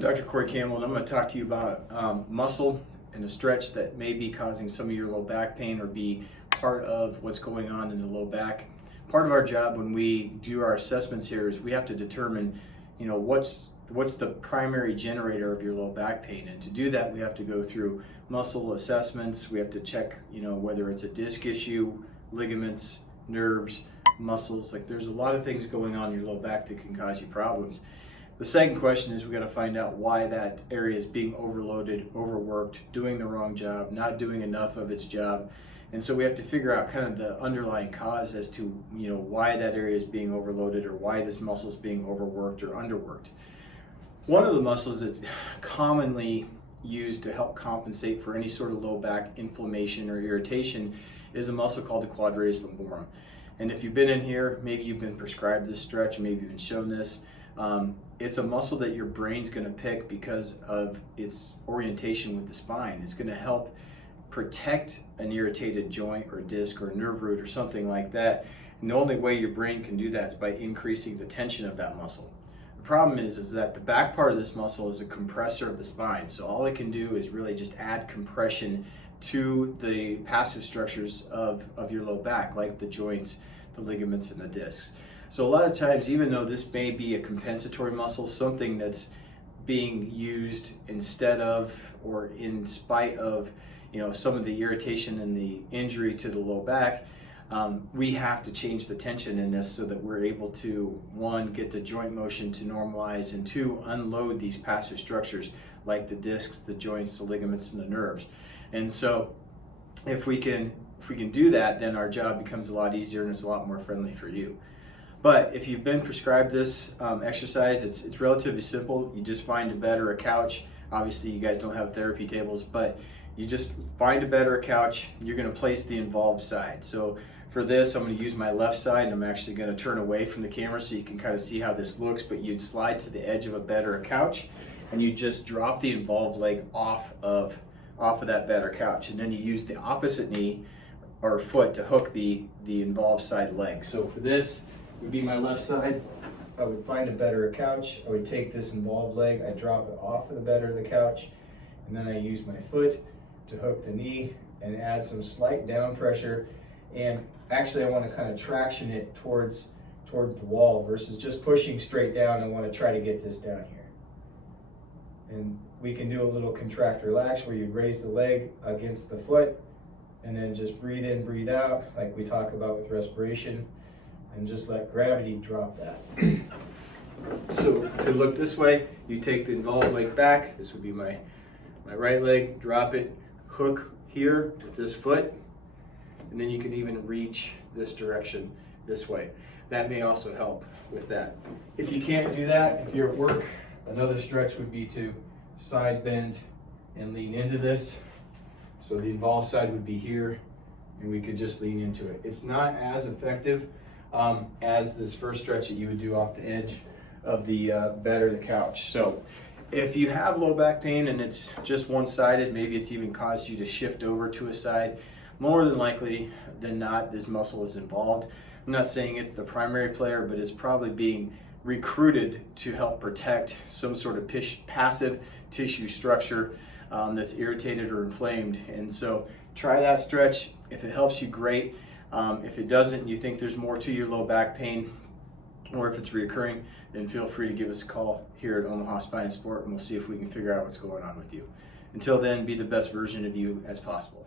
I'm Dr. Corey Campbell, and I'm going to talk to you about muscle and a stretch that may be causing some of your low back pain or be part of what's going on in the low back. Part of our job when we do our assessments here is we have to determine, what's the primary generator of your low back pain, and to do that we have to go through muscle assessments. We have to check, whether it's a disc issue, ligaments, nerves, muscles. Like, there's a lot of things going on in your low back that can cause you problems. The second question is we got to find out why that area is being overloaded, overworked, doing the wrong job, not doing enough of its job. And so we have to figure out kind of the underlying cause as to, why that area is being overloaded or why this muscle is being overworked or underworked. One of the muscles that's commonly used to help compensate for any sort of low back inflammation or irritation is a muscle called the quadratus lumborum. And if you've been in here, maybe you've been prescribed this stretch, maybe you've been shown this. It's a muscle that your brain's going to pick because of its orientation with the spine. It's going to help protect an irritated joint or disc or nerve root or something like that. And the only way your brain can do that is by increasing the tension of that muscle. The problem is that the back part of this muscle is a compressor of the spine. So all it can do is really just add compression to the passive structures of your low back, like the joints, the ligaments, and the discs. So a lot of times, even though this may be a compensatory muscle, something that's being used instead of or in spite of, some of the irritation and the injury to the low back, we have to change the tension in this so that we're able to, one, get the joint motion to normalize, and two, unload these passive structures like the discs, the joints, the ligaments, and the nerves. And so if we can do that, then our job becomes a lot easier and it's a lot more friendly for you. But if you've been prescribed this exercise, it's relatively simple. You just find a bed or a couch. Obviously, you guys don't have therapy tables, but you just find a bed or a couch. You're going to place the involved side. So for this, I'm going to use my left side, and I'm actually going to turn away from the camera so you can kind of see how this looks. But you'd slide to the edge of a bed or a couch, and you just drop the involved leg off of that bed or couch, and then you use the opposite knee or foot to hook the involved side leg. So for this would be my left side. I would find a bed or a couch. I would take this involved leg, I drop it off of the bed or the couch, and then I use my foot to hook the knee and add some slight down pressure. And actually I want to kind of traction it towards the wall versus just pushing straight down. I want to try to get this down here. And we can do a little contract relax where you raise the leg against the foot and then just breathe in, breathe out like we talk about with respiration, and just let gravity drop that. So to look this way, you take the involved leg back. This would be my right leg, drop it, hook here with this foot, and then you can even reach this direction this way. That may also help with that. If you can't do that, if you're at work, another stretch would be to side bend and lean into this. So the involved side would be here, and we could just lean into it. It's not as effective as this first stretch that you would do off the edge of the bed or the couch. So if you have low back pain and it's just one-sided, maybe it's even caused you to shift over to a side, more than likely than not, this muscle is involved. I'm not saying it's the primary player, but it's probably being recruited to help protect some sort of passive tissue structure that's irritated or inflamed. And so try that stretch. If it helps you, great. If it doesn't, you think there's more to your low back pain, or if it's reoccurring, then feel free to give us a call here at Omaha Spine and Sport, and we'll see if we can figure out what's going on with you. Until then, be the best version of you as possible.